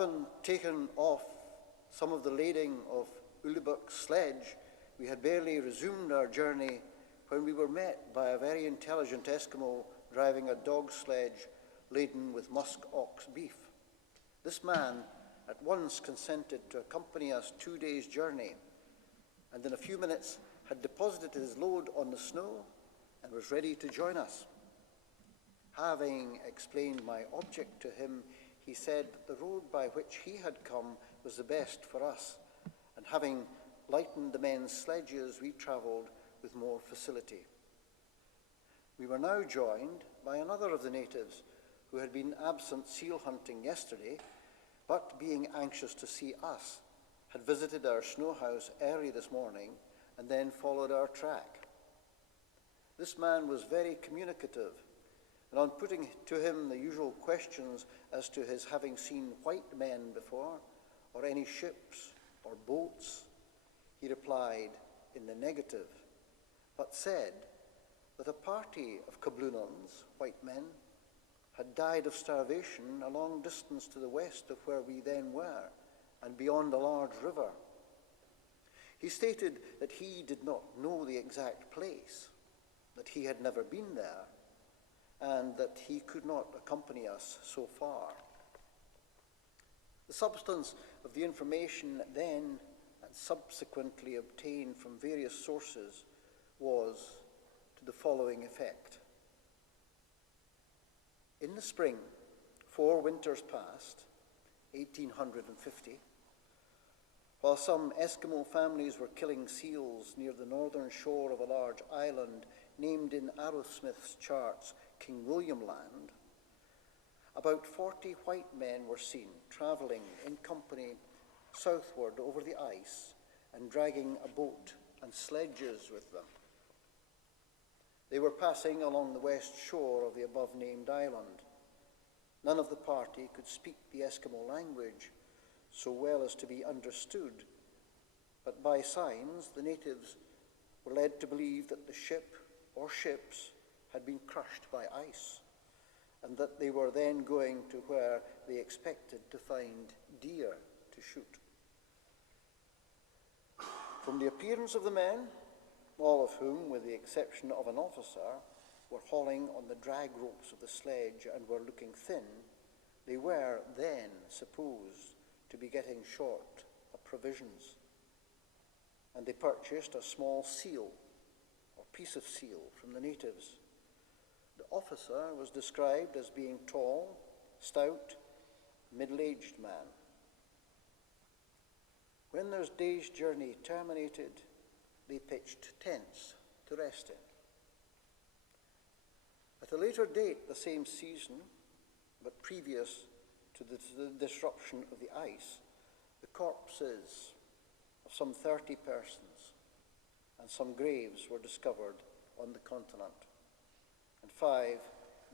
Having taken off some of the lading of Ulibuk's sledge, we had barely resumed our journey when we were met by a very intelligent Eskimo driving a dog sledge laden with musk ox beef. This man at once consented to accompany us 2 days' journey, and in a few minutes had deposited his load on the snow and was ready to join us. Having explained my object to him, he said that the road by which he had come was the best for us, and having lightened the men's sledges, we travelled with more facility. We were now joined by another of the natives who had been absent seal hunting yesterday, but being anxious to see us, had visited our snow house early this morning and then followed our track. This man was very communicative, and on putting to him the usual questions as to his having seen white men before, or any ships or boats, he replied in the negative, but said that a party of Kablunans, white men, had died of starvation a long distance to the west of where we then were, and beyond a large river. He stated that he did not know the exact place, that he had never been there, and that he could not accompany us so far. The substance of the information then and subsequently obtained from various sources was to the following effect. In the spring, 4 winters past, 1850, while some Eskimo families were killing seals near the northern shore of a large island named in Arrowsmith's charts King William Land, about 40 white men were seen travelling in company southward over the ice and dragging a boat and sledges with them. They were passing along the west shore of the above-named island. None of the party could speak the Eskimo language so well as to be understood, but by signs the natives were led to believe that the ship or ships had been crushed by ice, and that they were then going to where they expected to find deer to shoot. From the appearance of the men, all of whom, with the exception of an officer, were hauling on the drag ropes of the sledge and were looking thin, they were then supposed to be getting short of provisions. And they purchased a small seal, or piece of seal, from the natives. The officer was described as being tall, stout, middle-aged man. When their day's journey terminated, they pitched tents to rest in. At a later date the same season, but previous to the disruption of the ice, the corpses of some 30 persons and some graves were discovered on the continent, and 5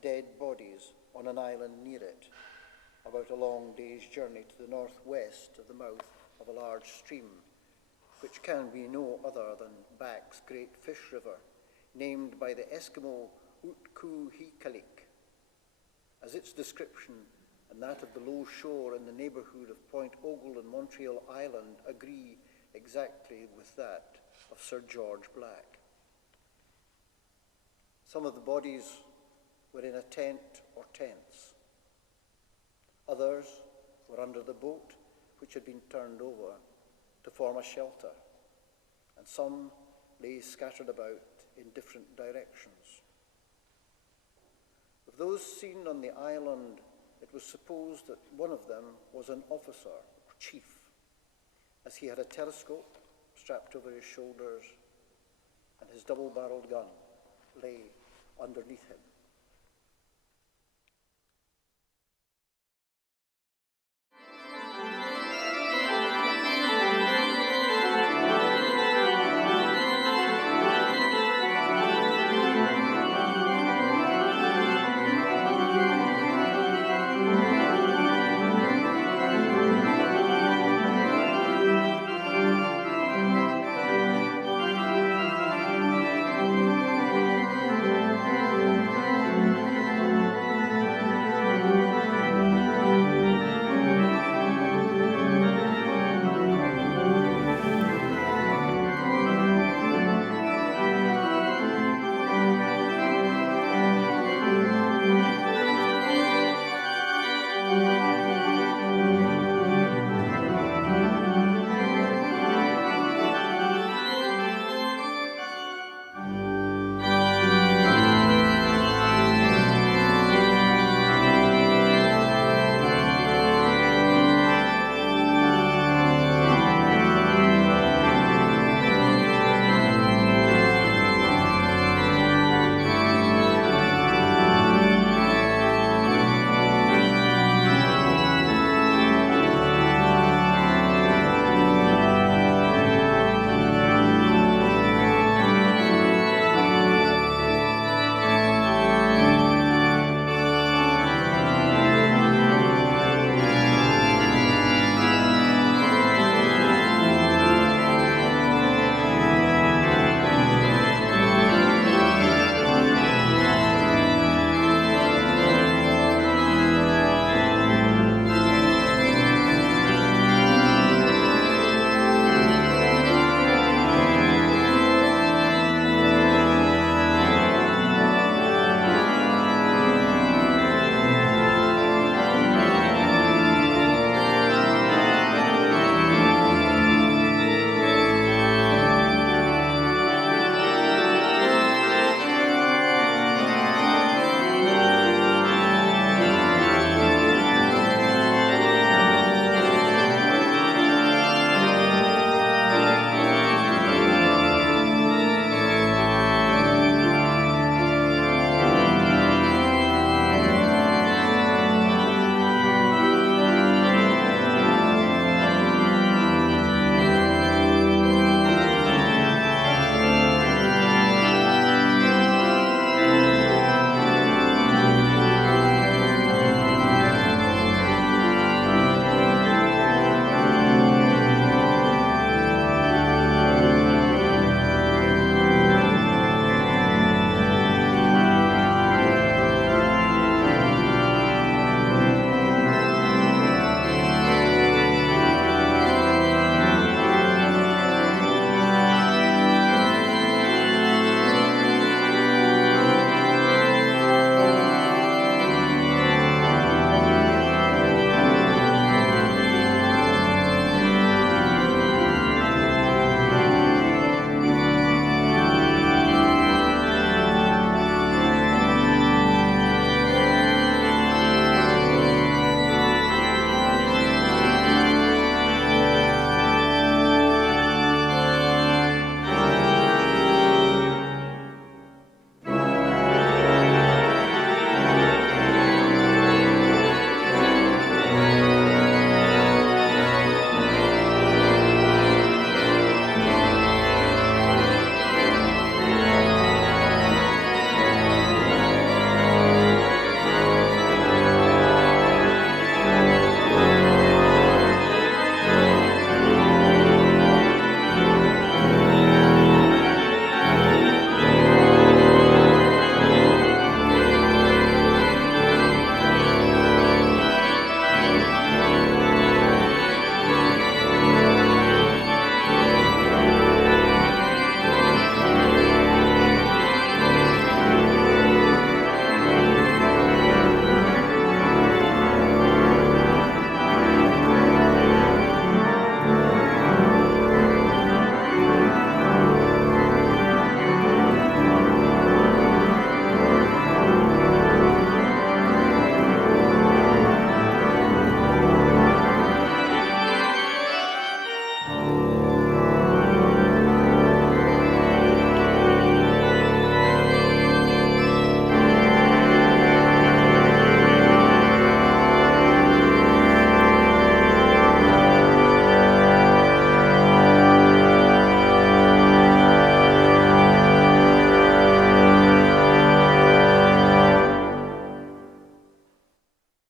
dead bodies on an island near it, about a long day's journey to the northwest of the mouth of a large stream, which can be no other than Back's Great Fish River, named by the Eskimo Utkuhikalik, as its description and that of the low shore in the neighbourhood of Point Ogle and Montreal Island agree exactly with that of Sir George Black. Some of the bodies were in a tent or tents. Others were under the boat, which had been turned over to form a shelter, and some lay scattered about in different directions. Of those seen on the island, it was supposed that one of them was an officer or chief, as he had a telescope strapped over his shoulders, and his double-barreled gun lay underneath him.